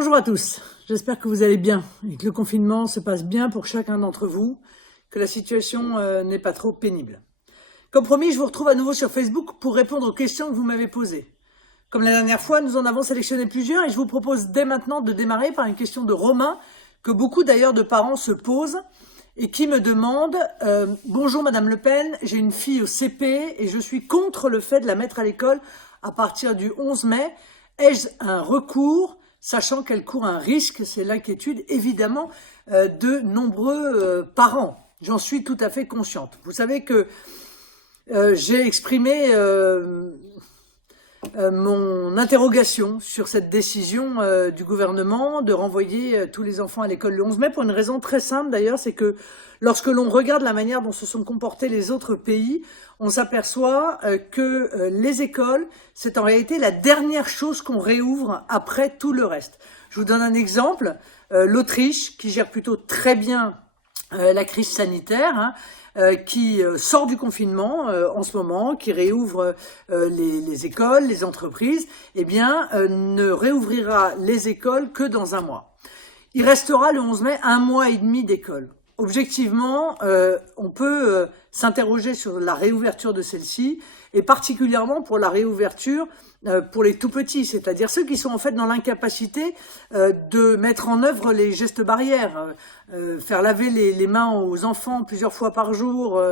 Bonjour à tous, j'espère que vous allez bien et que le confinement se passe bien pour chacun d'entre vous, que la situation n'est pas trop pénible. Comme promis, je vous retrouve à nouveau sur Facebook pour répondre aux questions que vous m'avez posées. Comme la dernière fois, nous en avons sélectionné plusieurs et je vous propose dès maintenant de démarrer par une question de Romain, que beaucoup d'ailleurs de parents se posent et qui me demande « Bonjour Madame Le Pen, j'ai une fille au CP et je suis contre le fait de la mettre à l'école à partir du 11 mai. Ai-je un recours ?» Sachant qu'elle court un risque, c'est l'inquiétude évidemment de nombreux parents. J'en suis tout à fait consciente. Vous savez que j'ai exprimé mon interrogation sur cette décision du gouvernement de renvoyer tous les enfants à l'école le 11 mai pour une raison très simple d'ailleurs, c'est que lorsque l'on regarde la manière dont se sont comportés les autres pays, on s'aperçoit que les écoles, c'est en réalité la dernière chose qu'on réouvre après tout le reste. Je vous donne un exemple, l'Autriche qui gère plutôt très bien la crise sanitaire, qui sort du confinement en ce moment, qui réouvre les écoles, les entreprises, eh bien, ne réouvrira les écoles que dans un mois. Il restera le 11 mai 1 mois et demi d'école. Objectivement, on peut s'interroger sur la réouverture de celle-ci, et particulièrement pour la réouverture pour les tout-petits, c'est-à-dire ceux qui sont en fait dans l'incapacité de mettre en œuvre les gestes barrières, faire laver les mains aux enfants plusieurs fois par jour,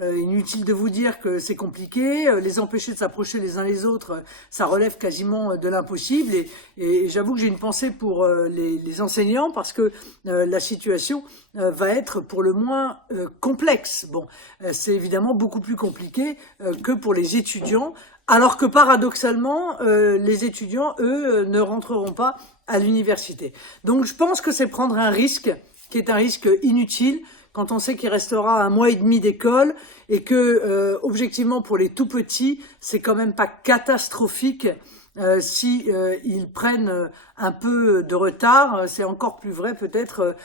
inutile de vous dire que c'est compliqué, les empêcher de s'approcher les uns les autres, ça relève quasiment de l'impossible, et j'avoue que j'ai une pensée pour les enseignants parce que la situation va être pour le moins complexe. Bon, c'est évidemment beaucoup plus compliqué que pour les étudiants, alors que paradoxalement, les étudiants, eux, ne rentreront pas à l'université. Donc je pense que c'est prendre un risque qui est un risque inutile quand on sait qu'il restera 1 mois et demi d'école et que, objectivement, pour les tout-petits, c'est quand même pas catastrophique si ils prennent un peu de retard. C'est encore plus vrai peut-être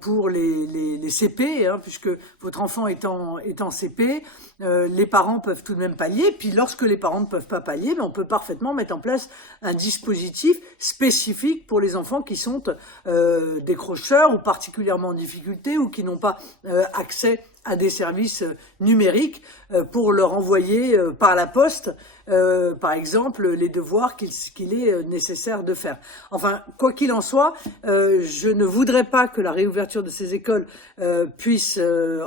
pour les CP, puisque votre enfant est en CP, les parents peuvent tout de même pallier. Puis lorsque les parents ne peuvent pas pallier, on peut parfaitement mettre en place un dispositif spécifique pour les enfants qui sont décrocheurs ou particulièrement en difficulté ou qui n'ont pas accès à des services numériques pour leur envoyer par la poste, par exemple, les devoirs qu'il est nécessaire de faire. Enfin, quoi qu'il en soit, je ne voudrais pas que la réouverture de ces écoles puisse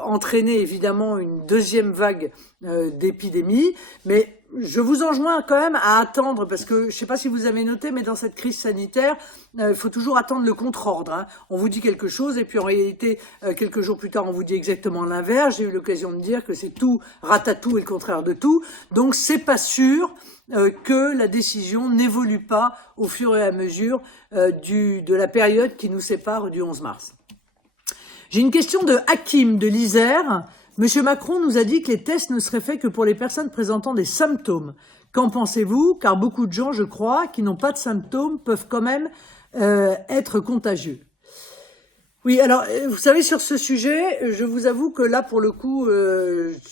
entraîner évidemment une deuxième vague d'épidémie, mais je vous enjoins quand même à attendre, parce que je ne sais pas si vous avez noté, mais dans cette crise sanitaire, il faut toujours attendre le contre-ordre. On vous dit quelque chose et puis en réalité, quelques jours plus tard, on vous dit exactement l'inverse. J'ai eu l'occasion de dire que c'est tout ratatou et le contraire de tout. Donc c'est pas sûr que la décision n'évolue pas au fur et à mesure de la période qui nous sépare du 11 mars. J'ai une question de Hakim de l'Isère. Monsieur Macron nous a dit que les tests ne seraient faits que pour les personnes présentant des symptômes. Qu'en pensez-vous? Car beaucoup de gens, je crois, qui n'ont pas de symptômes peuvent quand même être contagieux. Oui, alors, vous savez, sur ce sujet, je vous avoue que là, pour le coup,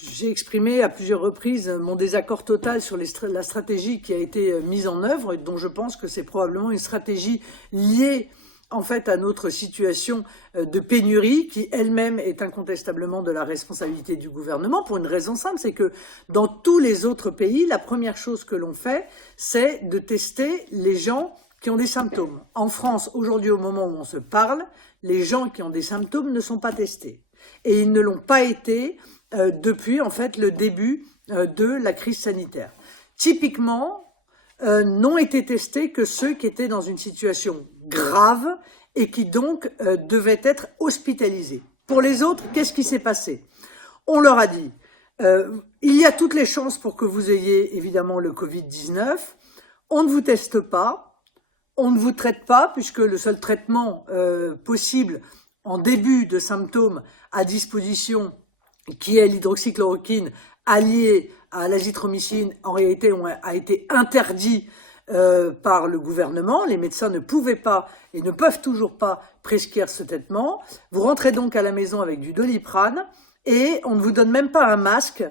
j'ai exprimé à plusieurs reprises mon désaccord total sur la stratégie qui a été mise en œuvre, et dont je pense que c'est probablement une stratégie liée en fait à notre situation de pénurie qui elle-même est incontestablement de la responsabilité du gouvernement pour une raison simple, c'est que dans tous les autres pays, la première chose que l'on fait, c'est de tester les gens qui ont des symptômes. En France, aujourd'hui, au moment où on se parle, les gens qui ont des symptômes ne sont pas testés. Et ils ne l'ont pas été depuis en fait le début de la crise sanitaire. Typiquement, n'ont été testés que ceux qui étaient dans une situation grave et qui donc devaient être hospitalisés. Pour les autres, qu'est-ce qui s'est passé? On leur a dit, il y a toutes les chances pour que vous ayez évidemment le Covid-19, on ne vous teste pas, on ne vous traite pas, puisque le seul traitement possible en début de symptômes à disposition, qui est l'hydroxychloroquine, allié à l'azithromycine, en réalité a été interdit par le gouvernement. Les médecins ne pouvaient pas et ne peuvent toujours pas prescrire ce traitement. Vous rentrez donc à la maison avec du Doliprane et on ne vous donne même pas un masque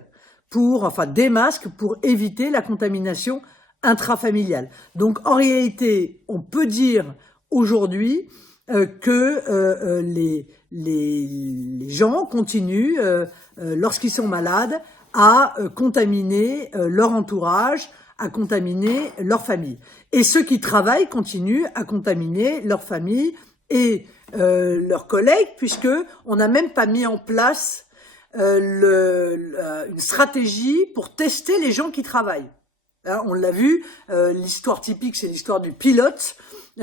des masques pour éviter la contamination intrafamiliale. Donc en réalité, on peut dire aujourd'hui que les gens continuent, lorsqu'ils sont malades, à contaminer leur entourage, à contaminer leur famille. Et ceux qui travaillent continuent à contaminer leur famille et leurs collègues, puisque on n'a même pas mis en place une stratégie pour tester les gens qui travaillent. Hein, on l'a vu, l'histoire typique, c'est l'histoire du pilote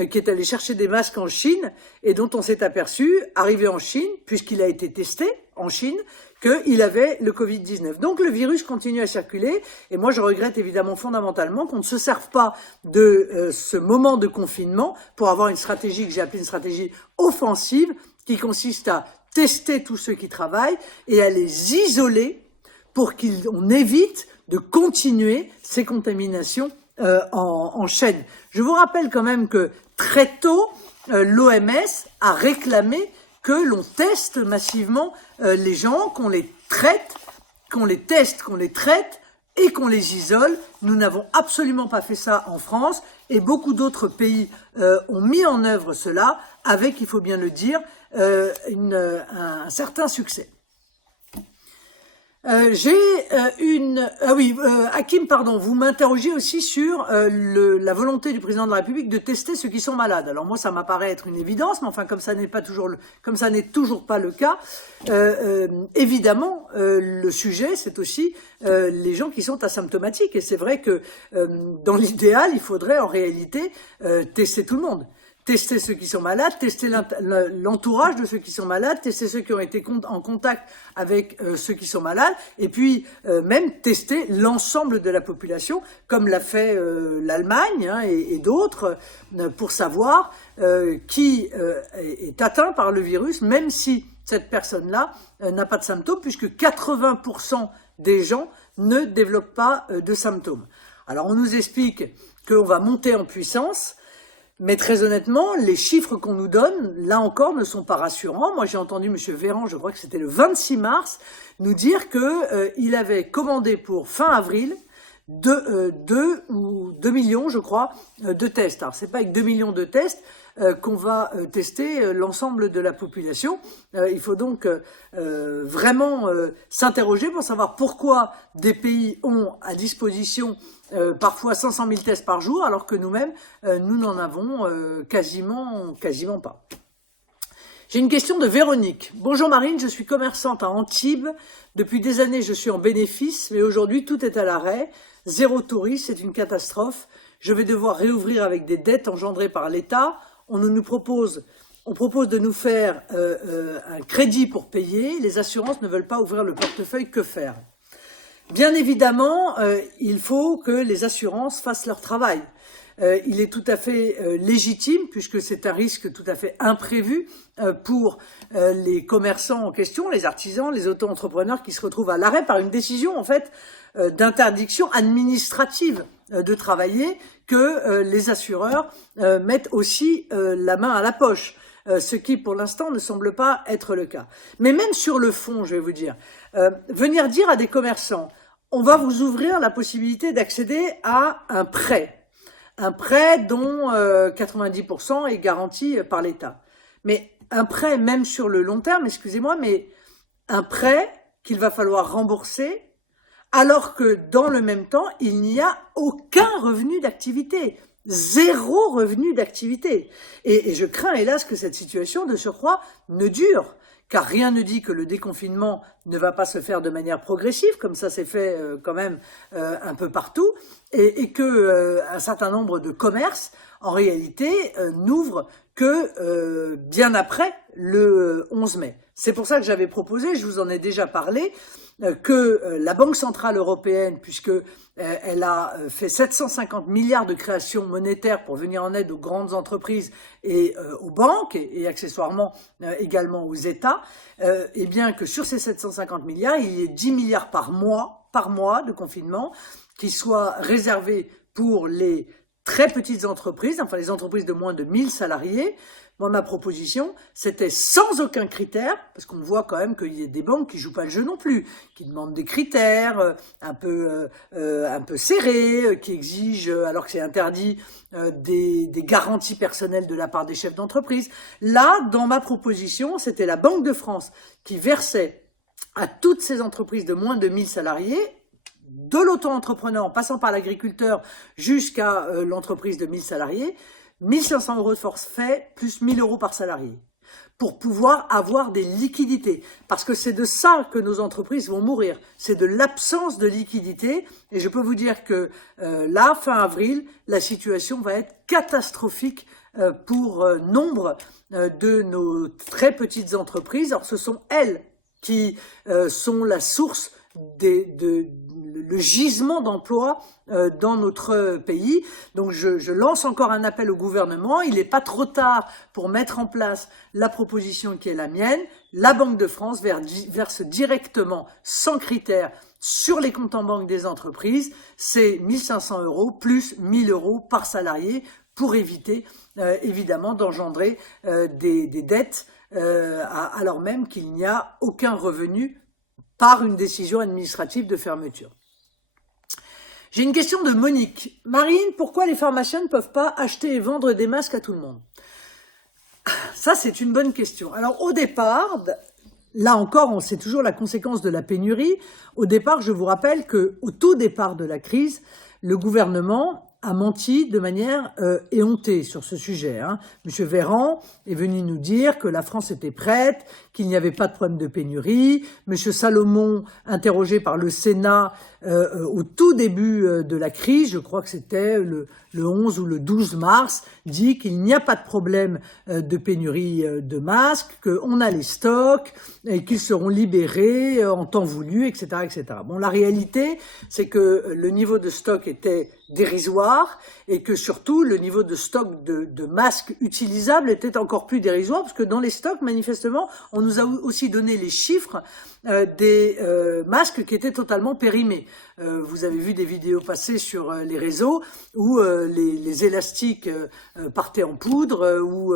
qui est allé chercher des masques en Chine et dont on s'est aperçu, arrivé en Chine, puisqu'il a été testé en Chine, qu'il avait le Covid-19. Donc le virus continue à circuler et moi je regrette évidemment fondamentalement qu'on ne se serve pas de ce moment de confinement pour avoir une stratégie que j'ai appelée une stratégie offensive qui consiste à tester tous ceux qui travaillent et à les isoler pour qu'on évite de continuer ces contaminations en chaîne. Je vous rappelle quand même que très tôt, l'OMS a réclamé que l'on teste massivement les gens, qu'on les traite, qu'on les teste, qu'on les traite et qu'on les isole. Nous n'avons absolument pas fait ça en France et beaucoup d'autres pays ont mis en œuvre cela avec, il faut bien le dire, un certain succès. Hakim, pardon, vous m'interrogez aussi sur la volonté du président de la République de tester ceux qui sont malades. Alors moi, ça m'apparaît être une évidence, mais enfin, comme ça n'est toujours pas le cas, évidemment, le sujet, c'est aussi les gens qui sont asymptomatiques. Et c'est vrai que dans l'idéal, il faudrait en réalité tester tout le monde. Tester ceux qui sont malades, tester l'entourage de ceux qui sont malades, tester ceux qui ont été en contact avec ceux qui sont malades, et puis même tester l'ensemble de la population, comme l'a fait l'Allemagne et d'autres, pour savoir qui est atteint par le virus, même si cette personne-là n'a pas de symptômes, puisque 80% des gens ne développent pas de symptômes. Alors on nous explique qu'on va monter en puissance, mais très honnêtement, les chiffres qu'on nous donne, là encore, ne sont pas rassurants. Moi, j'ai entendu M. Véran, je crois que c'était le 26 mars, nous dire qu'il avait commandé pour fin avril 2 millions, je crois, de tests. Alors, c'est pas avec 2 millions de tests qu'on va tester l'ensemble de la population. Il faut donc vraiment s'interroger pour savoir pourquoi des pays ont à disposition parfois 500 000 tests par jour, alors que nous-mêmes, nous n'en avons quasiment pas. J'ai une question de Véronique. Bonjour Marine, je suis commerçante à Antibes. Depuis des années, je suis en bénéfice, mais aujourd'hui, tout est à l'arrêt. Zéro touriste, c'est une catastrophe. Je vais devoir réouvrir avec des dettes engendrées par l'État. On propose de nous faire un crédit pour payer. Les assurances ne veulent pas ouvrir le portefeuille. Que faire? Bien évidemment, il faut que les assurances fassent leur travail. Il est tout à fait légitime, puisque c'est un risque tout à fait imprévu pour les commerçants en question, les artisans, les auto-entrepreneurs qui se retrouvent à l'arrêt par une décision en fait d'interdiction administrative de travailler, que les assureurs mettent aussi la main à la poche. Ce qui, pour l'instant, ne semble pas être le cas. Mais même sur le fond, je vais vous dire, venir dire à des commerçants, on va vous ouvrir la possibilité d'accéder à un prêt dont 90% est garanti par l'État. Mais un prêt, même sur le long terme, excusez-moi, mais un prêt qu'il va falloir rembourser, alors que dans le même temps, il n'y a aucun revenu d'activité. Zéro revenu d'activité. Et je crains, hélas, que cette situation, de surcroît, ne dure. Car rien ne dit que le déconfinement ne va pas se faire de manière progressive, comme ça s'est fait quand même un peu partout, et que un certain nombre de commerces, en réalité, n'ouvrent que bien après le 11 mai. C'est pour ça que j'avais proposé, je vous en ai déjà parlé, que la Banque Centrale Européenne, puisque elle a fait 750 milliards de créations monétaires pour venir en aide aux grandes entreprises et aux banques, et accessoirement également aux États, et bien que sur ces 750 milliards, il y ait 10 milliards par mois de confinement qui soient réservés pour les très petites entreprises, enfin les entreprises de moins de 1000 salariés. Moi, ma proposition, c'était sans aucun critère, parce qu'on voit quand même qu'il y a des banques qui jouent pas le jeu non plus, qui demandent des critères un peu serrés, qui exigent, alors que c'est interdit, des garanties personnelles de la part des chefs d'entreprise. Là, dans ma proposition, c'était la Banque de France qui versait à toutes ces entreprises de moins de 1000 salariés, de l'auto-entrepreneur en passant par l'agriculteur jusqu'à l'entreprise de 1000 salariés, 1500 € de forfait plus 1000 € par salarié pour pouvoir avoir des liquidités. Parce que c'est de ça que nos entreprises vont mourir. C'est de l'absence de liquidité. Et je peux vous dire que là, fin avril, la situation va être catastrophique pour nombre de nos très petites entreprises. Alors ce sont elles qui sont la source le gisement d'emploi dans notre pays. Donc je lance encore un appel au gouvernement. Il n'est pas trop tard pour mettre en place la proposition qui est la mienne. La Banque de France verse directement, sans critères, sur les comptes en banque des entreprises, c'est 1500 € plus 1000 € par salarié pour éviter évidemment d'engendrer des dettes alors même qu'il n'y a aucun revenu par une décision administrative de fermeture. J'ai une question de Monique. Marine, pourquoi les pharmaciens ne peuvent pas acheter et vendre des masques à tout le monde? Ça, c'est une bonne question. Alors, au départ, là encore, c'est toujours la conséquence de la pénurie. Au départ, je vous rappelle qu'au tout départ de la crise, le gouvernement a menti de manière éhontée sur ce sujet. Monsieur Véran est venu nous dire que la France était prête, qu'il n'y avait pas de problème de pénurie. Monsieur Salomon, interrogé par le Sénat au tout début de la crise, je crois que c'était le 11 ou le 12 mars, dit qu'il n'y a pas de problème de pénurie de masques, qu'on a les stocks et qu'ils seront libérés en temps voulu, etc., etc. Bon, la réalité, c'est que le niveau de stock était dérisoire et que surtout le niveau de stock de masques utilisables était encore plus dérisoire parce que dans les stocks, manifestement, on nous a aussi donné les chiffres des masques qui étaient totalement périmés. Vous avez vu des vidéos passer sur les réseaux où les élastiques partaient en poudre, où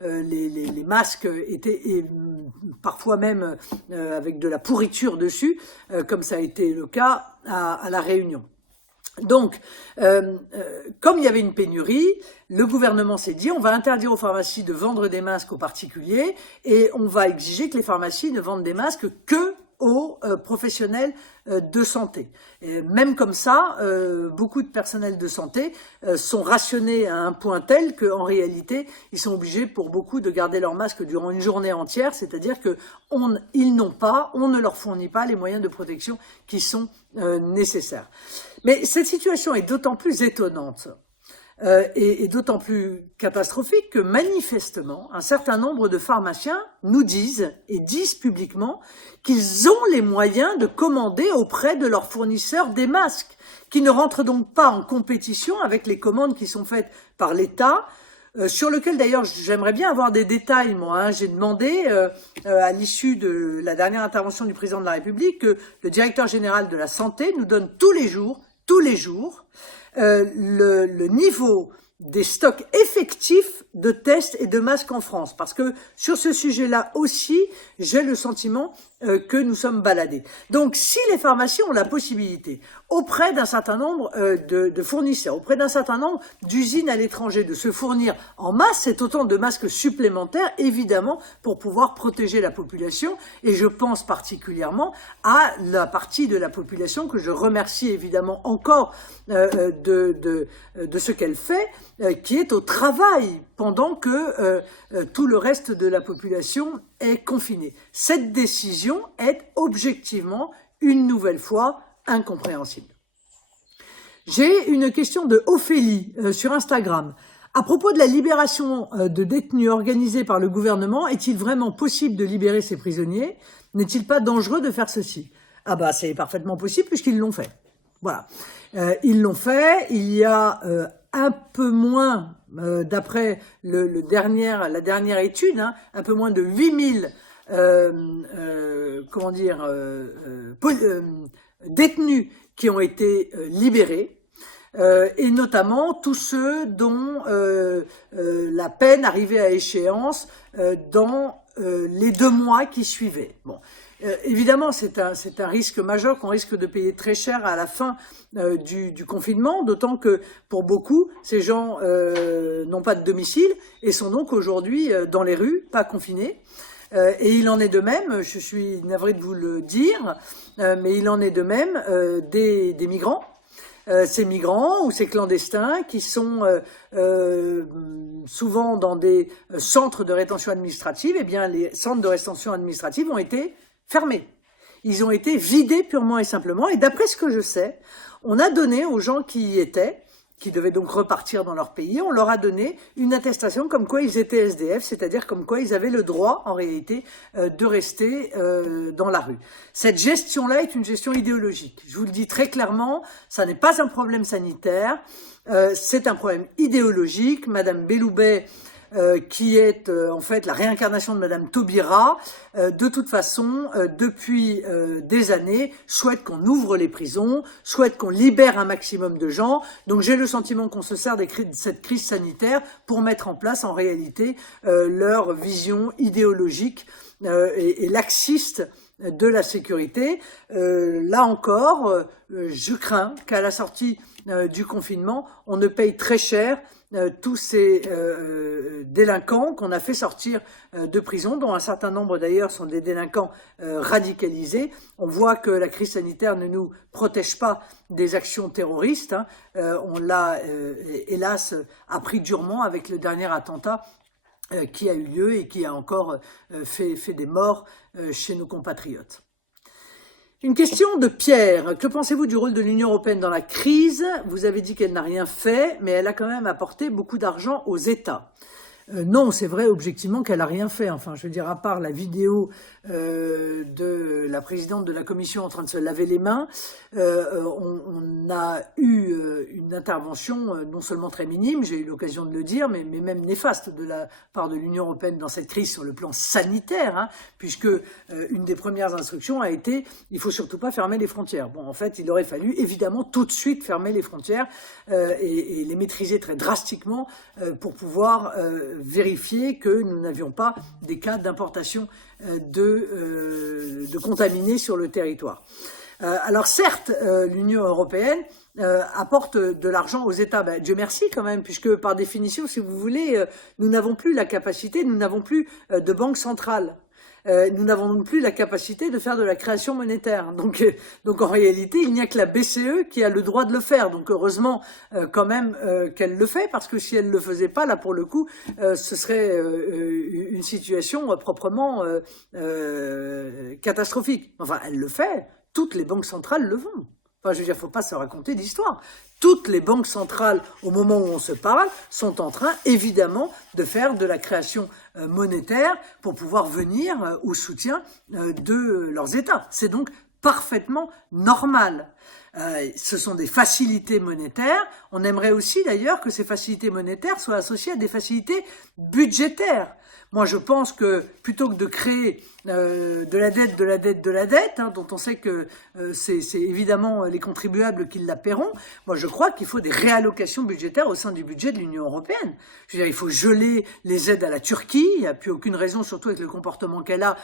les masques étaient parfois même avec de la pourriture dessus, comme ça a été le cas à La Réunion. Donc, comme il y avait une pénurie, le gouvernement s'est dit on va interdire aux pharmacies de vendre des masques aux particuliers et on va exiger que les pharmacies ne vendent des masques que aux professionnels de santé. Et même comme ça, beaucoup de personnels de santé sont rationnés à un point tel qu'en réalité, ils sont obligés pour beaucoup de garder leur masque durant une journée entière, c'est-à-dire qu'ils n'ont pas, on ne leur fournit pas les moyens de protection qui sont nécessaires. Mais cette situation est d'autant plus étonnante et d'autant plus catastrophique que manifestement, un certain nombre de pharmaciens nous disent et disent publiquement qu'ils ont les moyens de commander auprès de leurs fournisseurs des masques, qui ne rentrent donc pas en compétition avec les commandes qui sont faites par l'État, sur lequel d'ailleurs j'aimerais bien avoir des détails, moi. J'ai demandé à l'issue de la dernière intervention du président de la République que le directeur général de la santé nous donne tous les jours, le niveau des stocks effectifs de tests et de masques en France. Parce que sur ce sujet-là aussi, j'ai le sentiment que nous sommes baladés. Donc, si les pharmacies ont la possibilité, auprès d'un certain nombre de fournisseurs, auprès d'un certain nombre d'usines à l'étranger, de se fournir en masse, c'est autant de masques supplémentaires, évidemment, pour pouvoir protéger la population. Et je pense particulièrement à la partie de la population que je remercie évidemment encore de ce qu'elle fait, qui est au travail pendant que tout le reste de la population est confinée. Cette décision est objectivement, une nouvelle fois, incompréhensible. J'ai une question de Ophélie sur Instagram. À propos de la libération de détenus organisée par le gouvernement, est-il vraiment possible de libérer ces prisonniers? N'est-il pas dangereux de faire ceci? Ah bah c'est parfaitement possible puisqu'ils l'ont fait. Voilà. Ils l'ont fait. Il y a un peu moins, d'après la dernière étude, un peu moins de 8000 détenus qui ont été libérés. et notamment tous ceux dont la peine arrivait à échéance dans les 2 mois qui suivaient. Bon. Évidemment, c'est un risque majeur qu'on risque de payer très cher à la fin du confinement, d'autant que pour beaucoup, ces gens n'ont pas de domicile et sont donc aujourd'hui dans les rues, pas confinés. Et il en est de même, je suis navré de vous le dire, mais il en est de même des migrants. Ces migrants ou ces clandestins qui sont souvent dans des centres de rétention administrative, eh bien les centres de rétention administrative ont été fermés. Ils ont été vidés purement et simplement. Et d'après ce que je sais, on a donné aux gens qui y étaient, qui devaient donc repartir dans leur pays, on leur a donné une attestation comme quoi ils étaient SDF, c'est-à-dire comme quoi ils avaient le droit, en réalité, de rester dans la rue. Cette gestion-là est une gestion idéologique. Je vous le dis très clairement, ça n'est pas un problème sanitaire, c'est un problème idéologique. Madame Belloubet, qui est en fait la réincarnation de Madame Taubira, de toute façon, depuis des années, souhaite qu'on ouvre les prisons, souhaite qu'on libère un maximum de gens. Donc j'ai le sentiment qu'on se sert de cette crise sanitaire pour mettre en place en réalité leur vision idéologique et laxiste de la sécurité. Là encore, je crains qu'à la sortie du confinement, on ne paye très cher tous ces délinquants qu'on a fait sortir de prison, dont un certain nombre d'ailleurs sont des délinquants radicalisés. On voit que la crise sanitaire ne nous protège pas des actions terroristes. On l'a hélas appris durement avec le dernier attentat qui a eu lieu et qui a encore fait des morts chez nos compatriotes. Une question de Pierre. Que pensez-vous du rôle de l'Union européenne dans la crise? Vous avez dit qu'elle n'a rien fait, mais elle a quand même apporté beaucoup d'argent aux États. Non, c'est vrai, objectivement, qu'elle n'a rien fait. Enfin, je veux dire, à part la vidéo de la présidente de la Commission en train de se laver les mains, on a eu une intervention non seulement très minime, j'ai eu l'occasion de le dire, mais même néfaste de la part de l'Union européenne dans cette crise sur le plan sanitaire, puisque une des premières instructions a été « il faut surtout pas fermer les frontières ». Bon, en fait, il aurait fallu évidemment tout de suite fermer les frontières et les maîtriser très drastiquement pour pouvoir vérifier que nous n'avions pas des cas d'importation de contaminés sur le territoire. Alors certes, l'Union européenne apporte de l'argent aux États. Ben, Dieu merci quand même, puisque par définition, si vous voulez, nous n'avons plus la capacité, nous n'avons plus de banque centrale. Nous n'avons plus la capacité de faire de la création monétaire. Donc en réalité, il n'y a que la BCE qui a le droit de le faire. Donc heureusement quand même qu'elle le fait, parce que si elle ne le faisait pas, là pour le coup, ce serait une situation proprement catastrophique. Enfin, elle le fait. Toutes les banques centrales le font. Enfin, je veux dire, faut pas se raconter d'histoire. Toutes les banques centrales, au moment où on se parle, sont en train, évidemment, de faire de la création monétaire pour pouvoir venir au soutien de leurs États. C'est donc parfaitement normal. Ce sont des facilités monétaires. On aimerait aussi, d'ailleurs, que ces facilités monétaires soient associées à des facilités budgétaires. Moi, je pense que plutôt que de créer de la dette, dont on sait que c'est évidemment les contribuables qui la paieront, moi je crois qu'il faut des réallocations budgétaires au sein du budget de l'Union européenne. Je veux dire, il faut geler les aides à la Turquie, il n'y a plus aucune raison, surtout avec le comportement qu'elle a,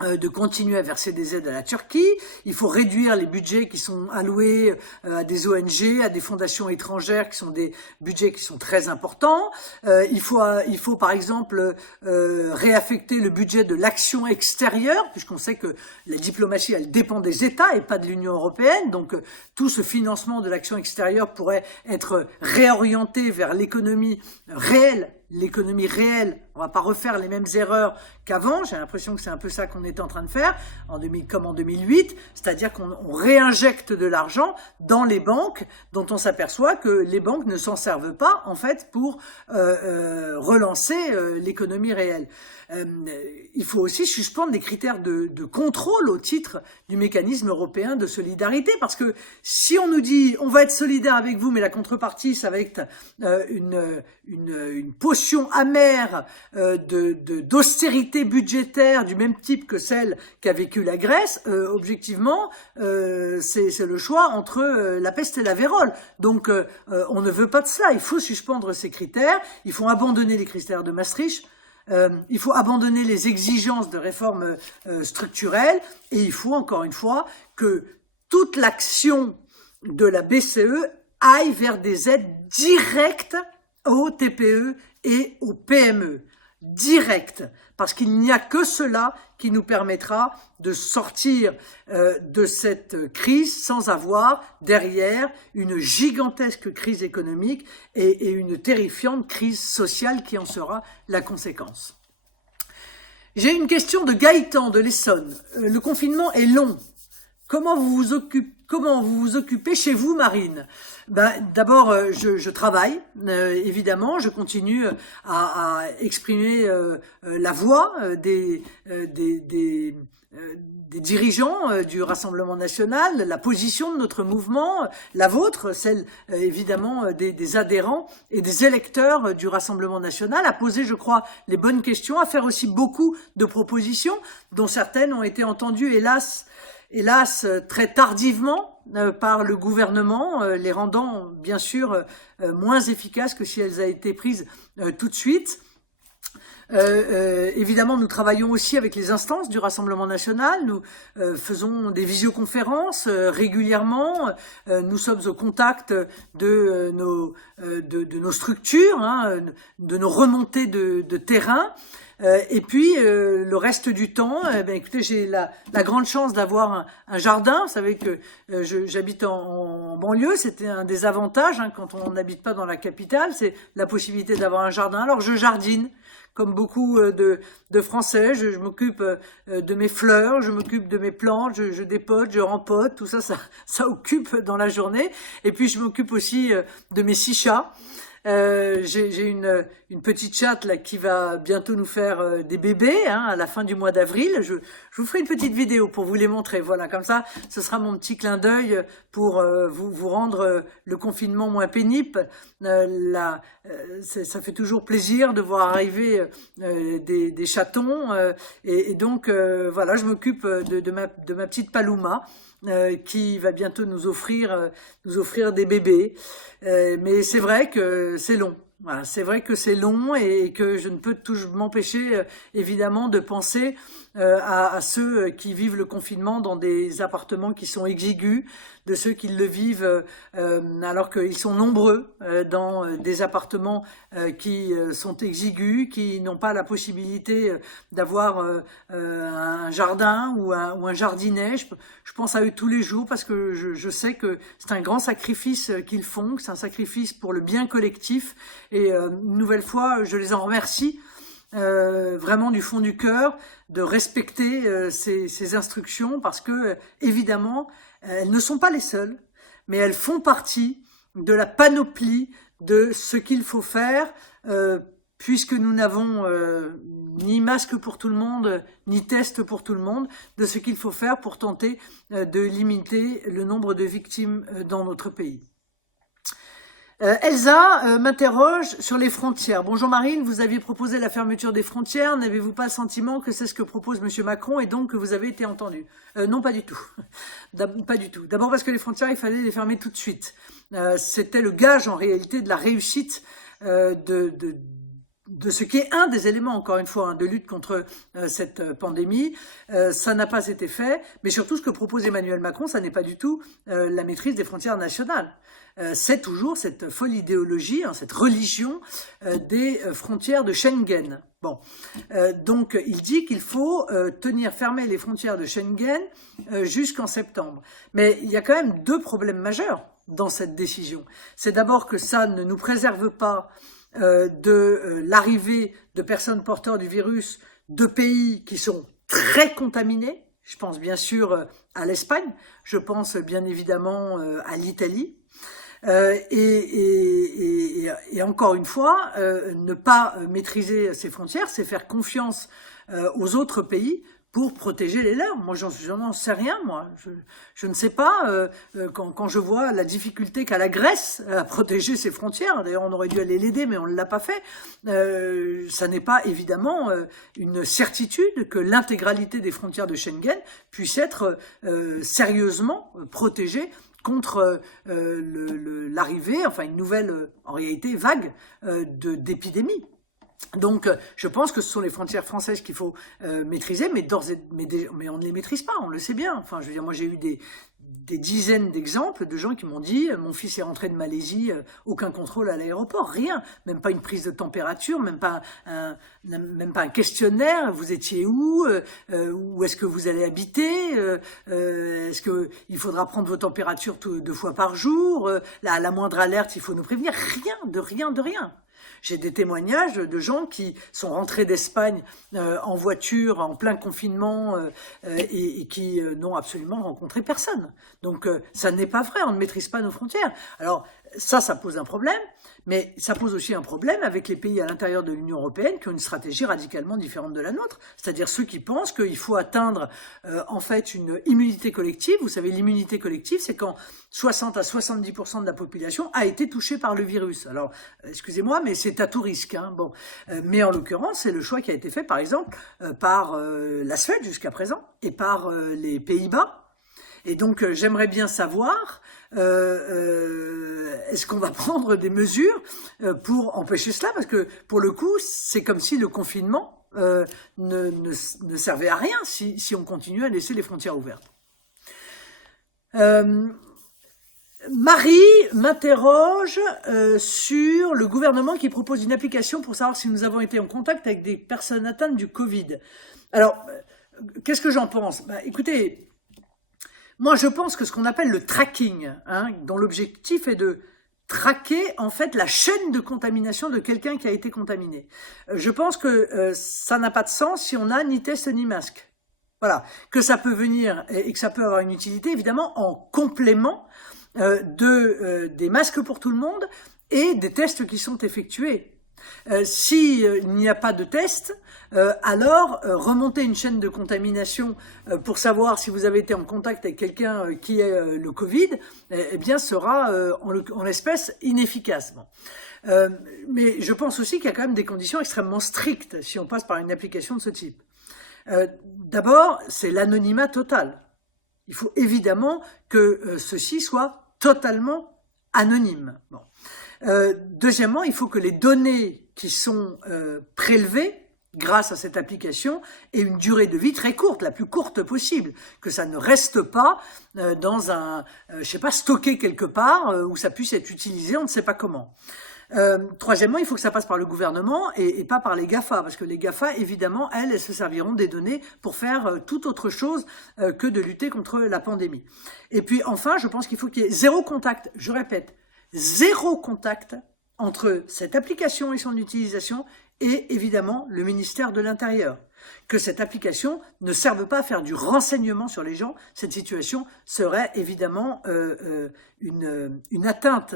de continuer à verser des aides à la Turquie. Il faut réduire les budgets qui sont alloués à des ONG, à des fondations étrangères, qui sont des budgets qui sont très importants. Il faut par exemple réaffecter le budget de l'action extérieure, puisqu'on sait que la diplomatie, elle dépend des États et pas de l'Union européenne. Donc tout ce financement de l'action extérieure pourrait être réorienté vers l'économie réelle. L'économie réelle, on va pas refaire les mêmes erreurs qu'avant, j'ai l'impression que c'est un peu ça qu'on est en train de faire, comme en 2008, c'est-à-dire qu'on réinjecte de l'argent dans les banques, dont on s'aperçoit que les banques ne s'en servent pas, en fait, pour relancer l'économie réelle. Il faut aussi suspendre les critères de contrôle au titre du mécanisme européen de solidarité, parce que si on nous dit on va être solidaire avec vous, mais la contrepartie ça va être une potion notion amère d'austérité budgétaire du même type que celle qu'a vécue la Grèce, objectivement, c'est le choix entre la peste et la vérole. Donc, on ne veut pas de cela. Il faut suspendre ces critères. Il faut abandonner les critères de Maastricht. Il faut abandonner les exigences de réformes structurelles. Et il faut, encore une fois, que toute l'action de la BCE aille vers des aides directes aux TPE et aux PME. Directes. Parce qu'il n'y a que cela qui nous permettra de sortir de cette crise sans avoir derrière une gigantesque crise économique et une terrifiante crise sociale qui en sera la conséquence. J'ai une question de Gaëtan de l'Essonne. Le confinement est long. Comment vous vous occupez chez vous, Marine? D'abord, je travaille, évidemment. Je continue à exprimer la voix des dirigeants du Rassemblement national, la position de notre mouvement, la vôtre, celle évidemment des adhérents et des électeurs du Rassemblement national, à poser, je crois, les bonnes questions, à faire aussi beaucoup de propositions, dont certaines ont été entendues, hélas, très tardivement par le gouvernement, les rendant bien sûr moins efficaces que si elles avaient été prises tout de suite. Évidemment, nous travaillons aussi avec les instances du Rassemblement national. Nous faisons des visioconférences régulièrement. Nous sommes au contact de nos structures, de nos remontées de terrain. Et puis le reste du temps, écoutez, j'ai la grande chance d'avoir un jardin. Vous savez que j'habite en banlieue, c'était un des avantages quand on n'habite pas dans la capitale, c'est la possibilité d'avoir un jardin. Alors je jardine, comme beaucoup de Français, je m'occupe de mes fleurs, je m'occupe de mes plantes, je dépote, je rempote, tout ça, ça occupe dans la journée. Et puis je m'occupe aussi de mes 6 chats. J'ai une petite chatte là qui va bientôt nous faire des bébés à la fin du mois d'avril. Je vous ferai une petite vidéo pour vous les montrer. Voilà, comme ça, ce sera mon petit clin d'œil pour vous rendre le confinement moins pénible. Ça fait toujours plaisir de voir arriver des chatons et donc voilà, je m'occupe de ma petite Paloma. Qui va bientôt nous offrir des bébés. Mais c'est vrai que c'est long. Voilà, c'est vrai que c'est long et que je ne peux m'empêcher évidemment de penser à ceux qui vivent le confinement dans des appartements qui sont exigus, de ceux qui le vivent alors qu'ils sont nombreux dans des appartements qui sont exigus, qui n'ont pas la possibilité d'avoir un jardin ou un jardinet. Je pense à eux tous les jours parce que je sais que c'est un grand sacrifice qu'ils font, que c'est un sacrifice pour le bien collectif et une nouvelle fois, je les en remercie vraiment du fond du cœur de respecter ces instructions parce que évidemment elles ne sont pas les seules mais elles font partie de la panoplie de ce qu'il faut faire puisque nous n'avons ni masque pour tout le monde ni test pour tout le monde, de ce qu'il faut faire pour tenter de limiter le nombre de victimes dans notre pays. Elsa m'interroge sur les frontières. Bonjour Marine, vous aviez proposé la fermeture des frontières. N'avez-vous pas le sentiment que c'est ce que propose Monsieur Macron et donc que vous avez été entendu? Non, pas du tout. Pas du tout. D'abord parce que les frontières, il fallait les fermer tout de suite. C'était le gage en réalité de la réussite de ce qui est un des éléments, encore une fois, de lutte contre cette pandémie. Ça n'a pas été fait, mais surtout ce que propose Emmanuel Macron, ça n'est pas du tout la maîtrise des frontières nationales. C'est toujours cette folle idéologie, cette religion des frontières de Schengen. Bon, donc il dit qu'il faut tenir fermées les frontières de Schengen jusqu'en septembre. Mais il y a quand même 2 problèmes majeurs dans cette décision. C'est d'abord que ça ne nous préserve pas de l'arrivée de personnes porteurs du virus de pays qui sont très contaminés. Je pense bien sûr à l'Espagne, je pense bien évidemment à l'Italie. Et encore une fois, ne pas maîtriser ces frontières, c'est faire confiance aux autres pays pour protéger les leurs. Moi, j'en n'en sais rien, moi. Je ne sais pas, quand je vois la difficulté qu'a la Grèce à protéger ses frontières, d'ailleurs, on aurait dû aller l'aider, mais on ne l'a pas fait, ça n'est pas évidemment une certitude que l'intégralité des frontières de Schengen puisse être sérieusement protégée contre l'arrivée, enfin une nouvelle, en réalité, vague d'épidémie. Donc, je pense que ce sont les frontières françaises qu'il faut maîtriser, mais on ne les maîtrise pas, on le sait bien. Enfin, je veux dire, moi j'ai eu des dizaines d'exemples de gens qui m'ont dit « Mon fils est rentré de Malaisie, aucun contrôle à l'aéroport, rien, même pas une prise de température, même pas un questionnaire, vous étiez où est-ce que vous allez habiter, est-ce qu'il faudra prendre vos températures 2 fois par jour, à la moindre alerte, il faut nous prévenir, rien de rien. » J'ai des témoignages de gens qui sont rentrés d'Espagne en voiture, en plein confinement, et qui n'ont absolument rencontré personne. Donc ça n'est pas vrai, on ne maîtrise pas nos frontières. Alors ça pose un problème, mais ça pose aussi un problème avec les pays à l'intérieur de l'Union européenne qui ont une stratégie radicalement différente de la nôtre, c'est-à-dire ceux qui pensent qu'il faut atteindre en fait une immunité collective. Vous savez, l'immunité collective, c'est quand 60 à 70% de la population a été touchée par le virus. Alors, excusez-moi, mais c'est à tout risque. Hein. Bon, mais en l'occurrence, c'est le choix qui a été fait, par exemple, par la Suède jusqu'à présent et par les Pays-Bas. Et donc, j'aimerais bien savoir, est-ce qu'on va prendre des mesures pour empêcher cela? Parce que, pour le coup, c'est comme si le confinement ne servait à rien si on continue à laisser les frontières ouvertes. Marie m'interroge sur le gouvernement qui propose une application pour savoir si nous avons été en contact avec des personnes atteintes du Covid. Alors, qu'est-ce que j'en pense? Écoutez, moi je pense que ce qu'on appelle le tracking, dont l'objectif est de traquer en fait la chaîne de contamination de quelqu'un qui a été contaminé. Je pense que ça n'a pas de sens si on n'a ni test ni masque. Voilà, que ça peut venir et que ça peut avoir une utilité évidemment en complément des masques pour tout le monde et des tests qui sont effectués. S'il n'y a pas de test, alors remonter une chaîne de contamination pour savoir si vous avez été en contact avec quelqu'un qui a le Covid, eh bien sera en l'espèce inefficace. Bon. Mais je pense aussi qu'il y a quand même des conditions extrêmement strictes si on passe par une application de ce type. D'abord, c'est l'anonymat total. Il faut évidemment que ceci soit totalement anonyme. Bon. Deuxièmement, il faut que les données qui sont prélevées grâce à cette application aient une durée de vie très courte, la plus courte possible, que ça ne reste pas dans un, stocké quelque part où ça puisse être utilisé, on ne sait pas comment. Troisièmement, il faut que ça passe par le gouvernement et pas par les GAFA, parce que les GAFA, évidemment, elles se serviront des données pour faire toute autre chose que de lutter contre la pandémie. Et puis enfin, je pense qu'il faut qu'il y ait zéro contact, je répète, zéro contact entre cette application et son utilisation et évidemment le ministère de l'Intérieur. Que cette application ne serve pas à faire du renseignement sur les gens, cette situation serait évidemment une atteinte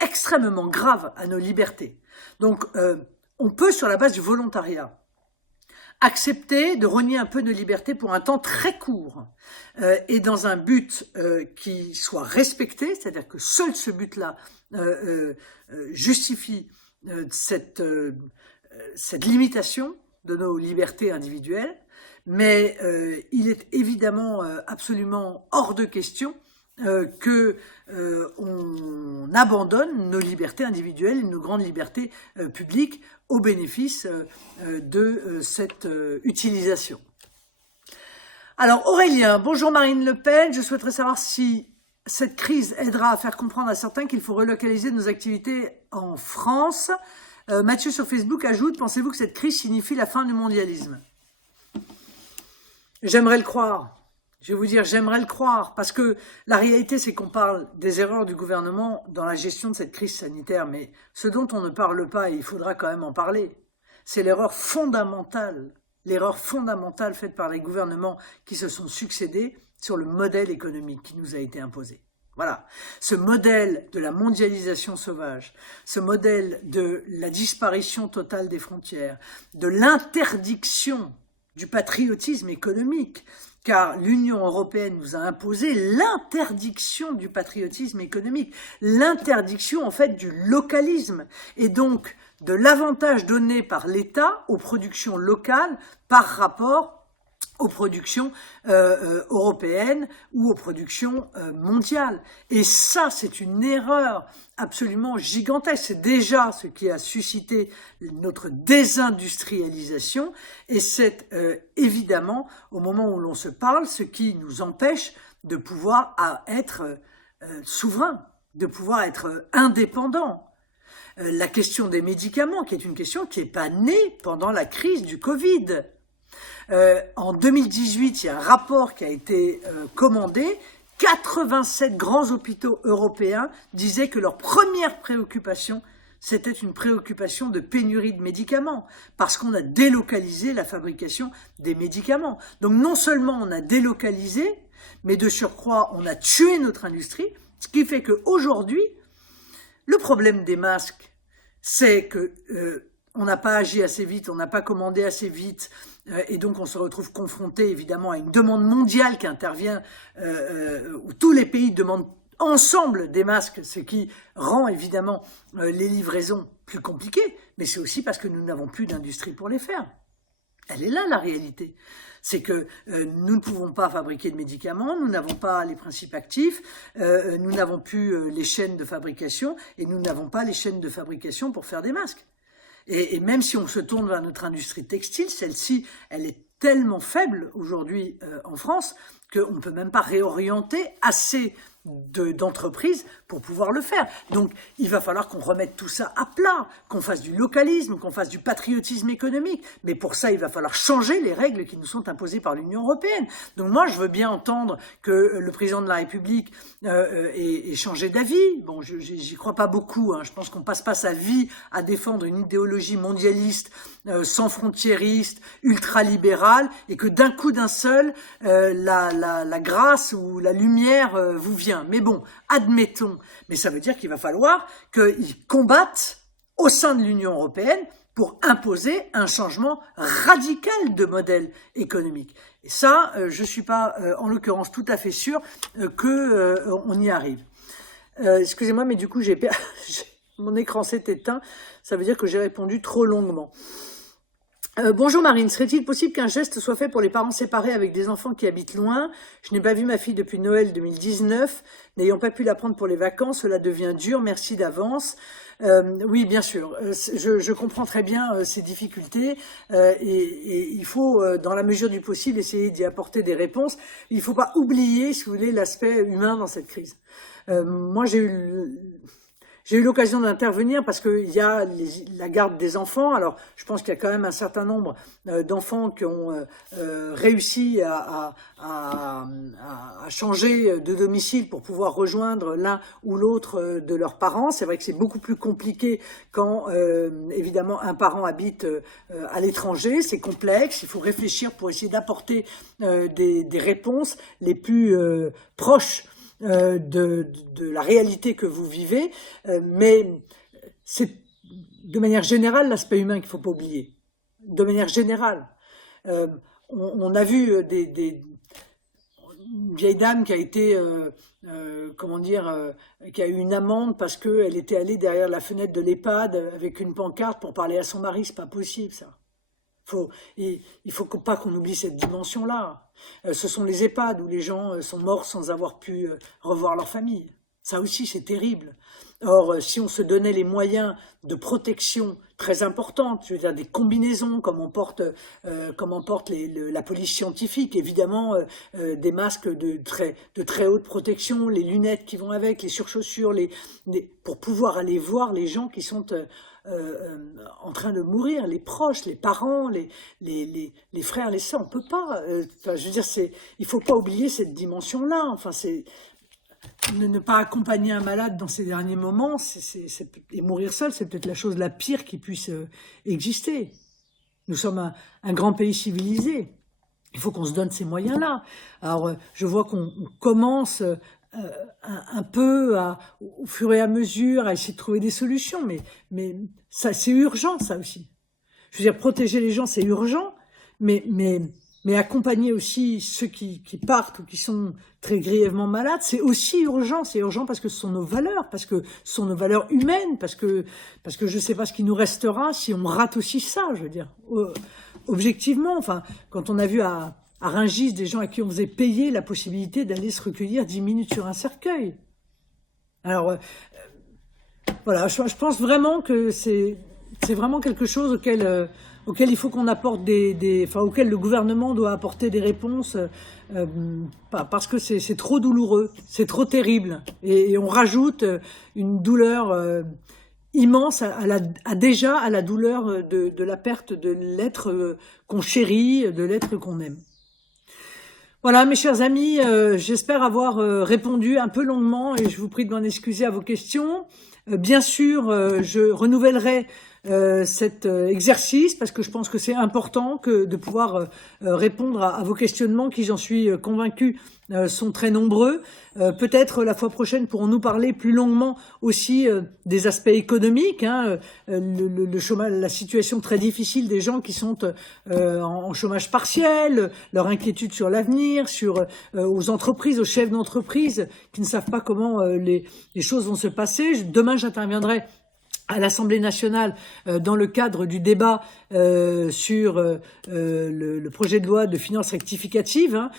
extrêmement grave à nos libertés. Donc, on peut, sur la base du volontariat, accepter de renier un peu de liberté pour un temps très court et dans un but qui soit respecté, c'est-à-dire que seul ce but-là justifie cette limitation de nos libertés individuelles, mais il est évidemment absolument hors de question que on abandonne nos libertés individuelles et nos grandes libertés publiques au bénéfice de cette utilisation. Alors Aurélien, bonjour Marine Le Pen, je souhaiterais savoir si cette crise aidera à faire comprendre à certains qu'il faut relocaliser nos activités en France. Mathieu sur Facebook ajoute, pensez-vous que cette crise signifie la fin du mondialisme? J'aimerais le croire. Je vais vous dire, j'aimerais le croire, parce que la réalité, c'est qu'on parle des erreurs du gouvernement dans la gestion de cette crise sanitaire, mais ce dont on ne parle pas, et il faudra quand même en parler, c'est l'erreur fondamentale faite par les gouvernements qui se sont succédés sur le modèle économique qui nous a été imposé. Voilà, ce modèle de la mondialisation sauvage, ce modèle de la disparition totale des frontières, de l'interdiction du patriotisme économique, car l'Union européenne nous a imposé l'interdiction du patriotisme économique, l'interdiction en fait du localisme, et donc de l'avantage donné par l'État aux productions locales par rapport aux productions européennes ou aux productions mondiales. Et ça, c'est une erreur absolument gigantesque. C'est déjà ce qui a suscité notre désindustrialisation, et c'est évidemment, au moment où l'on se parle, ce qui nous empêche de pouvoir être souverains, de pouvoir être indépendants. La question des médicaments, qui est une question qui n'est pas née pendant la crise du Covid. En 2018, il y a un rapport qui a été commandé. 87 grands hôpitaux européens disaient que leur première préoccupation, c'était une préoccupation de pénurie de médicaments, parce qu'on a délocalisé la fabrication des médicaments. Donc non seulement on a délocalisé, mais de surcroît, on a tué notre industrie, ce qui fait qu'aujourd'hui, le problème des masques, c'est que on n'a pas agi assez vite, on n'a pas commandé assez vite, et donc on se retrouve confronté évidemment à une demande mondiale qui intervient, où tous les pays demandent ensemble des masques, ce qui rend évidemment les livraisons plus compliquées, mais c'est aussi parce que nous n'avons plus d'industrie pour les faire. Elle est là la réalité. C'est que nous ne pouvons pas fabriquer de médicaments, nous n'avons pas les principes actifs, nous n'avons plus les chaînes de fabrication, et nous n'avons pas les chaînes de fabrication pour faire des masques. Et même si on se tourne vers notre industrie textile, celle-ci, elle est tellement faible aujourd'hui en France qu'on ne peut même pas réorienter assez d'entreprises pour pouvoir le faire. Donc, il va falloir qu'on remette tout ça à plat, qu'on fasse du localisme, qu'on fasse du patriotisme économique. Mais pour ça, il va falloir changer les règles qui nous sont imposées par l'Union européenne. Donc moi, je veux bien entendre que le président de la République ait changé d'avis. Bon, j'y crois pas beaucoup. Hein. Je pense qu'on passe pas sa vie à défendre une idéologie mondialiste, sans frontiériste, ultralibérale, et que d'un coup d'un seul, la grâce ou la lumière vous vient. Mais bon, admettons. Mais ça veut dire qu'il va falloir qu'ils combattent au sein de l'Union européenne pour imposer un changement radical de modèle économique. Et ça, je suis pas, en l'occurrence, tout à fait sûr qu'on y arrive. Excusez-moi, mais du coup, mon écran s'est éteint. Ça veut dire que j'ai répondu trop longuement. Bonjour Marine, serait-il possible qu'un geste soit fait pour les parents séparés avec des enfants qui habitent loin? Je n'ai pas vu ma fille depuis Noël 2019, n'ayant pas pu la prendre pour les vacances, cela devient dur, merci d'avance. Oui, bien sûr, je comprends très bien ces difficultés et il faut, dans la mesure du possible, essayer d'y apporter des réponses. Il ne faut pas oublier, si vous voulez, l'aspect humain dans cette crise. Moi, j'ai eu l'occasion d'intervenir parce qu'il y a la garde des enfants. Alors, je pense qu'il y a quand même un certain nombre d'enfants qui ont réussi à changer de domicile pour pouvoir rejoindre l'un ou l'autre de leurs parents. C'est vrai que c'est beaucoup plus compliqué quand, évidemment, un parent habite à l'étranger. C'est complexe. Il faut réfléchir pour essayer d'apporter des réponses les plus proches de la réalité que vous vivez, mais c'est de manière générale l'aspect humain qu'il ne faut pas oublier. De manière générale. On a vu une vieille dame qui a été, qui a eu une amende parce qu'elle était allée derrière la fenêtre de l'EHPAD avec une pancarte pour parler à son mari. C'est pas possible, ça. Il faut pas qu'on oublie cette dimension-là. Ce sont les EHPAD où les gens sont morts sans avoir pu revoir leur famille. Ça aussi, c'est terrible. Or, si on se donnait les moyens de protection très importantes, je veux dire des combinaisons comme on porte la police scientifique, évidemment des masques de très haute protection, les lunettes qui vont avec, les surchaussures, pour pouvoir aller voir les gens qui sont en train de mourir, les proches, les parents, les frères, les sœurs, on peut pas. Je veux dire, il faut pas oublier cette dimension-là. Enfin, c'est ne pas accompagner un malade dans ces derniers moments, et mourir seul, c'est peut-être la chose la pire qui puisse exister. Nous sommes un grand pays civilisé. Il faut qu'on se donne ces moyens-là. Alors, je vois qu'on commence un peu au fur et à mesure à essayer de trouver des solutions, mais ça, c'est urgent, ça aussi. Je veux dire, protéger les gens, c'est urgent, mais accompagner aussi ceux qui partent ou qui sont très grièvement malades, c'est aussi urgent. C'est urgent parce que ce sont nos valeurs, parce que ce sont nos valeurs humaines, parce que je ne sais pas ce qui nous restera si on rate aussi ça, je veux dire. Objectivement, enfin, quand on a vu à Rungis des gens à qui on faisait payer la possibilité d'aller se recueillir 10 minutes sur un cercueil. Alors, voilà, je pense vraiment que c'est vraiment quelque chose auquel il faut qu'on apporte enfin, auquel le gouvernement doit apporter des réponses, parce que c'est trop douloureux, c'est trop terrible, et on rajoute une douleur immense déjà à la douleur de la perte de l'être qu'on chérit, de l'être qu'on aime. Voilà, mes chers amis, j'espère avoir répondu un peu longuement et je vous prie de m'en excuser à vos questions. Bien sûr, je renouvellerai cet exercice parce que je pense que c'est important de pouvoir répondre à vos questionnements qui, j'en suis convaincue, sont très nombreux. Peut-être la fois prochaine pourrons-nous parler plus longuement aussi des aspects économiques, hein, le chômage, la situation très difficile des gens qui sont en chômage partiel, leur inquiétude sur l'avenir, aux entreprises, aux chefs d'entreprise qui ne savent pas comment les choses vont se passer. Demain, j'interviendrai à l'Assemblée nationale dans le cadre du débat sur le projet de loi de finances rectificative, hein,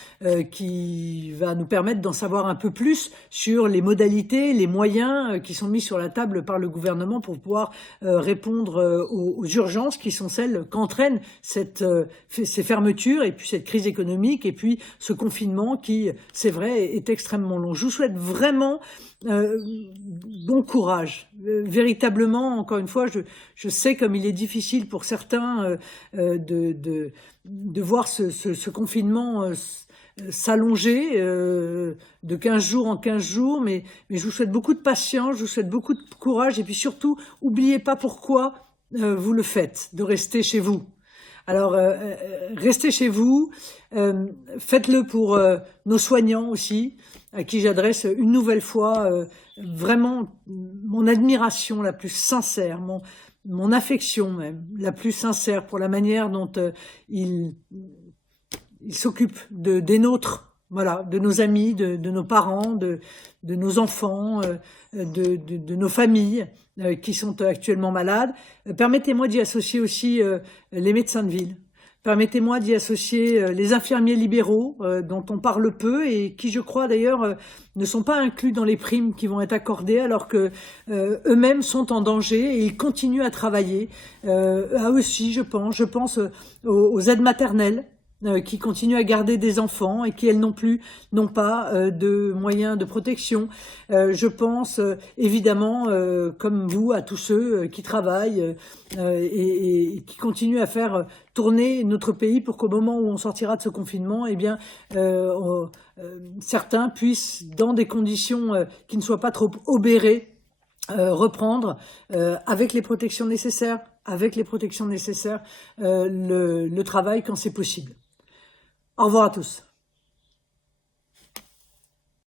qui va nous permettre d'en savoir un peu plus sur les modalités, les moyens qui sont mis sur la table par le gouvernement pour pouvoir répondre aux urgences qui sont celles qu'entraînent ces fermetures et puis cette crise économique et puis ce confinement qui, c'est vrai, est extrêmement long. Je vous souhaite vraiment bon courage. Véritablement, encore une fois, je sais comme il est difficile pour certains de voir ce confinement s'allonger de 15 jours en 15 jours, mais je vous souhaite beaucoup de patience, je vous souhaite beaucoup de courage et puis surtout, n'oubliez pas pourquoi vous le faites, de rester chez vous. Alors, restez chez vous, faites-le pour nos soignants aussi, à qui j'adresse une nouvelle fois vraiment mon admiration la plus sincère, mon affection même, la plus sincère pour la manière dont ils s'occupent des nôtres, voilà, de nos amis, de nos parents, de nos enfants, de nos familles qui sont actuellement malades. Permettez-moi d'y associer aussi les médecins de ville. Permettez-moi d'y associer les infirmiers libéraux, dont on parle peu et qui, je crois d'ailleurs, ne sont pas inclus dans les primes qui vont être accordées alors que eux-mêmes sont en danger et ils continuent à travailler. À eux aussi, je pense aux aides maternelles, qui continuent à garder des enfants et qui, elles non plus, n'ont pas de moyens de protection. Je pense évidemment, comme vous, à tous ceux qui travaillent et qui continuent à faire tourner notre pays pour qu'au moment où on sortira de ce confinement, eh bien, certains puissent, dans des conditions qui ne soient pas trop obérées, reprendre avec les protections nécessaires, le travail quand c'est possible. Au revoir à tous.